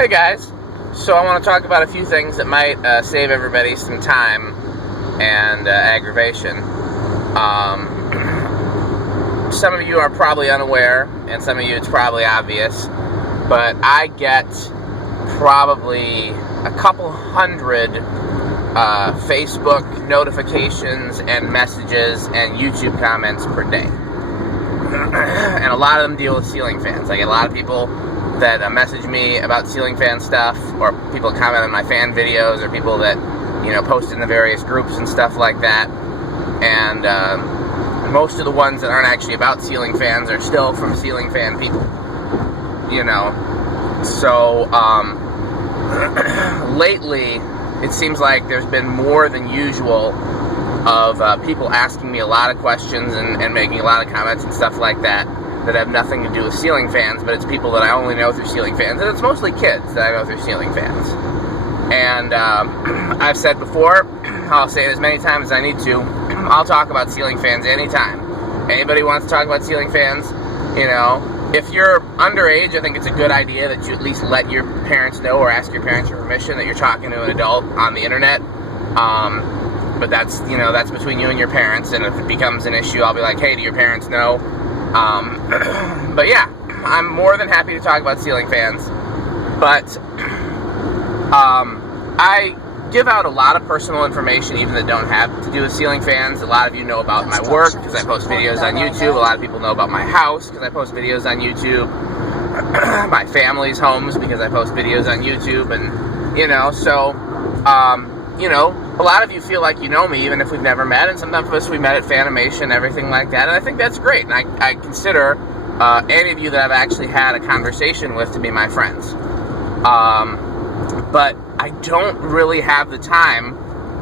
Hey guys, so I want to talk about a few things that might save everybody some time and aggravation. Some of you are probably unaware, and some of you it's probably obvious, but I get probably a couple hundred Facebook notifications and messages and YouTube comments per day. And a lot of them deal with ceiling fans. I get a lot of people that message me about ceiling fan stuff, or people comment on my fan videos, or people that, post in the various groups and stuff like that. And most of the ones that aren't actually about ceiling fans are still from ceiling fan people. So lately it seems like there's been more than usual of people asking me a lot of questions and making a lot of comments and stuff like that have nothing to do with ceiling fans, but it's people that I only know through ceiling fans, and it's mostly kids that I know through ceiling fans. And I've said before, I'll say it as many times as I need to, I'll talk about ceiling fans anytime. Anybody wants to talk about ceiling fans, if you're underage, I think it's a good idea that you at least let your parents know or ask your parents for permission that you're talking to an adult on the internet. But that's between you and your parents, and if it becomes an issue, I'll be like, hey, do your parents know? But yeah, I'm more than happy to talk about ceiling fans, but I give out a lot of personal information even that don't have to do with ceiling fans. A lot of you know about my work because I post videos on YouTube. A lot of people know about my house because I post videos on YouTube. My family's homes because I post videos on YouTube, and so a lot of you feel like you know me even if we've never met, and some of us we met at Fanimation, everything like that, and I think that's great, and I consider any of you that I've actually had a conversation with to be my friends. But I don't really have the time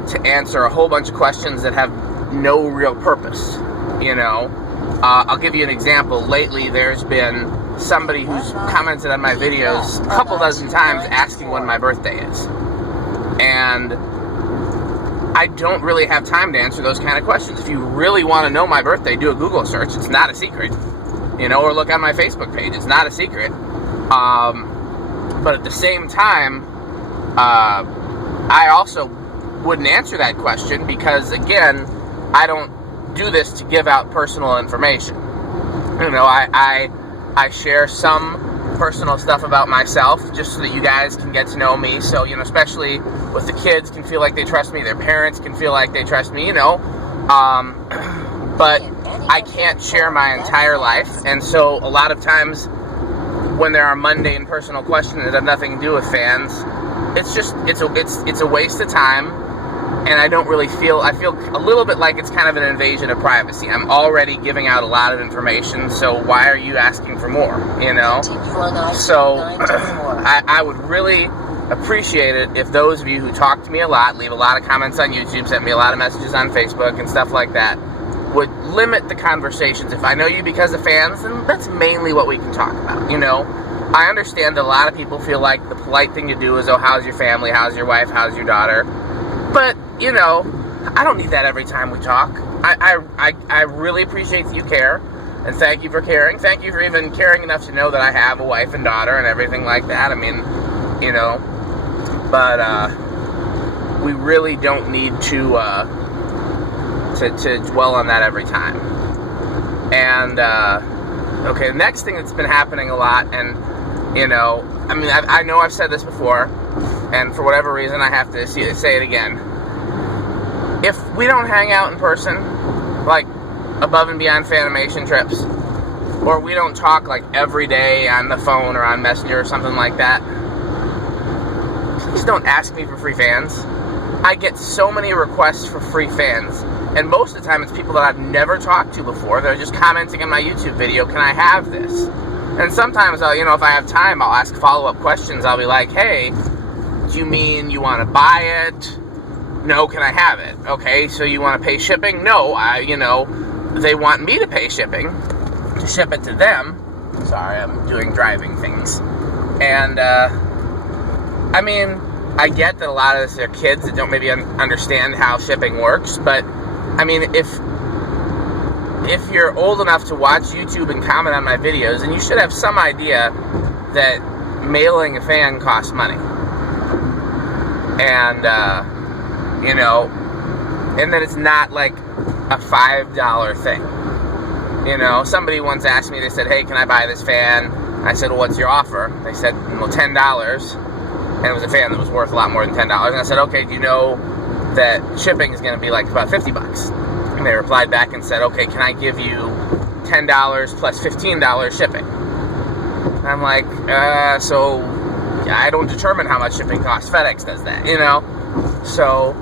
to answer a whole bunch of questions that have no real purpose, I'll give you an example. Lately there's been somebody who's commented on my videos a couple dozen times asking when my birthday is, and I don't really have time to answer those kind of questions. If you really want to know my birthday, do a Google search. It's not a secret. Or look on my Facebook page. It's not a secret. But at the same time, I also wouldn't answer that question because, again, I don't do this to give out personal information. I share some personal stuff about myself just so that you guys can get to know me, so especially with the kids can feel like they trust me, their parents can feel like they trust me, but I can't share my entire life, and so a lot of times when there are mundane personal questions that have nothing to do with fans, it's a waste of time. And I feel a little bit like it's kind of an invasion of privacy. I'm already giving out a lot of information, so why are you asking for more, So I would really appreciate it if those of you who talk to me a lot, leave a lot of comments on YouTube, send me a lot of messages on Facebook and stuff like that, would limit the conversations. If I know you because of fans, then that's mainly what we can talk about, I understand that a lot of people feel like the polite thing to do is, oh, how's your family, how's your wife, how's your daughter? But, I don't need that every time we talk. I really appreciate that you care, and thank you for caring. Thank you for even caring enough to know that I have a wife and daughter and everything like that. I mean, but we really don't need to dwell on that every time. And, okay, the next thing that's been happening a lot, and, I know I've said this before, and for whatever reason I have to say it again. If we don't hang out in person, like above and beyond Fanimation trips, or we don't talk like every day on the phone or on Messenger or something like that, please don't ask me for free fans. I get so many requests for free fans, and most of the time it's people that I've never talked to before. They're just commenting on my YouTube video, can I have this? And sometimes I'll, if I have time, I'll ask follow-up questions. I'll be like, hey, do you mean you want to buy it? No, can I have it? Okay, so you want to pay shipping? No, they want me to pay shipping to ship it to them. Sorry, I'm doing driving things. And, I get that a lot of this are kids that don't maybe understand how shipping works, but, if you're old enough to watch YouTube and comment on my videos, then you should have some idea that mailing a fan costs money. And, you know, and then it's not like a $5 thing. You know, somebody once asked me, they said, hey, can I buy this fan? I said, well, what's your offer? They said, well, $10. And it was a fan that was worth a lot more than $10. And I said, okay, do you know that shipping is going to be like about $50? And they replied back and said, okay, can I give you $10 plus $15 shipping? And I'm like, so I don't determine how much shipping costs. FedEx does that, you know? So,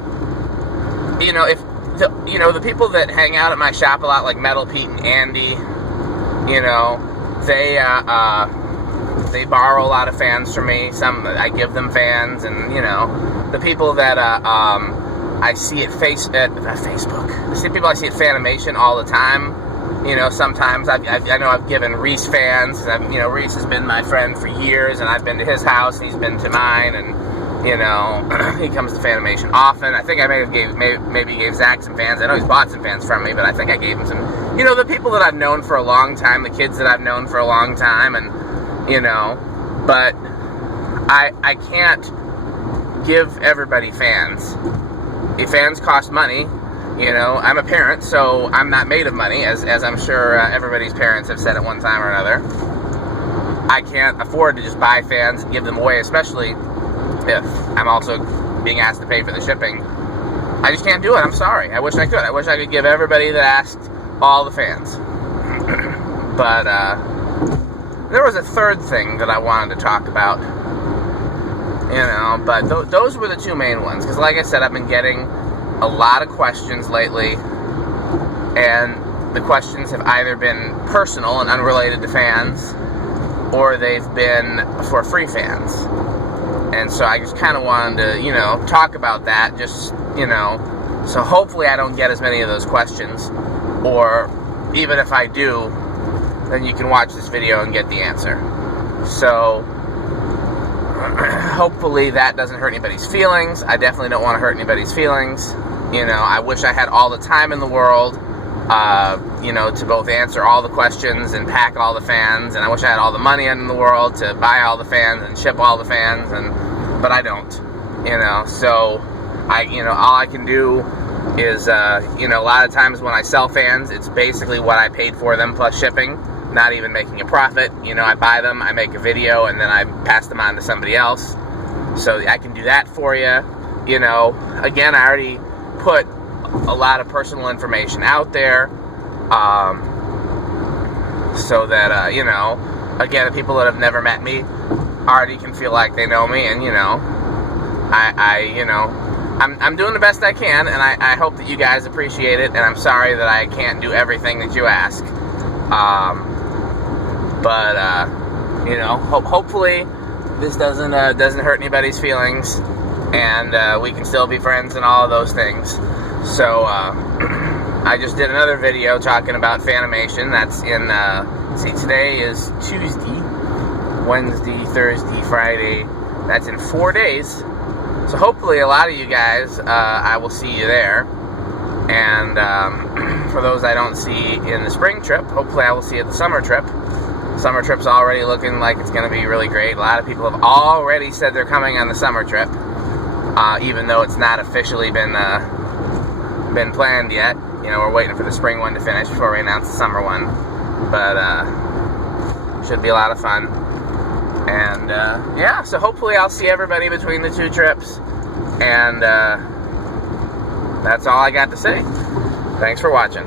you know, if, the people that hang out at my shop a lot, like Metal Pete and Andy, you know, they borrow a lot of fans from me. Some, I give them fans, and, you know, the people that, I see at Facebook, the people I see at Fanimation all the time, you know, sometimes I know I've given Reese fans. You know, Reese has been my friend for years, and I've been to his house, and he's been to mine, and, you know, he comes to Fanimation often. I think I maybe gave Zach some fans. I know he's bought some fans from me, but I think I gave him some. You know, the people that I've known for a long time, the kids that I've known for a long time, and, you know, but I can't give everybody fans. If fans cost money, you know, I'm a parent, so I'm not made of money, as I'm sure everybody's parents have said at one time or another. I can't afford to just buy fans and give them away, especially if I'm also being asked to pay for the shipping. I just can't do it. I'm sorry. I wish I could. I wish I could give everybody that asked all the fans. But there was a third thing that I wanted to talk about. You know, but those were the two main ones. Because like I said, I've been getting a lot of questions lately. And the questions have either been personal and unrelated to fans, or they've been for free fans. And so I just kind of wanted to, you know, talk about that, just, you know, so hopefully I don't get as many of those questions, or even if I do, then you can watch this video and get the answer. So hopefully that doesn't hurt anybody's feelings. I definitely don't want to hurt anybody's feelings. You know, I wish I had all the time in the world, you know, to both answer all the questions and pack all the fans, and I wish I had all the money in the world to buy all the fans and ship all the fans, but I don't, you know. So all I can do is, you know, a lot of times when I sell fans, it's basically what I paid for them plus shipping, not even making a profit. You know, I buy them, I make a video, and then I pass them on to somebody else. So I can do that for you. You know, again, I already put a lot of personal information out there, so that, you know, again, the people that have never met me already can feel like they know me, and, you know, you know, I'm doing the best I can, and I hope that you guys appreciate it, and I'm sorry that I can't do everything that you ask, but, you know, hopefully this doesn't hurt anybody's feelings, and we can still be friends and all of those things. So, I just did another video talking about Fanimation. That's in, see, today is Tuesday, Wednesday, Thursday, Friday. That's in 4 days. So hopefully a lot of you guys, I will see you there. And for those I don't see in the spring trip, hopefully I will see you at the summer trip. Summer trip's already looking like it's going to be really great. A lot of people have already said they're coming on the summer trip, even though it's not officially been planned yet. You know, we're waiting for the spring one to finish before we announce the summer one. But should be a lot of fun. And yeah, so hopefully I'll see everybody between the two trips. And that's all I got to say. Thanks for watching.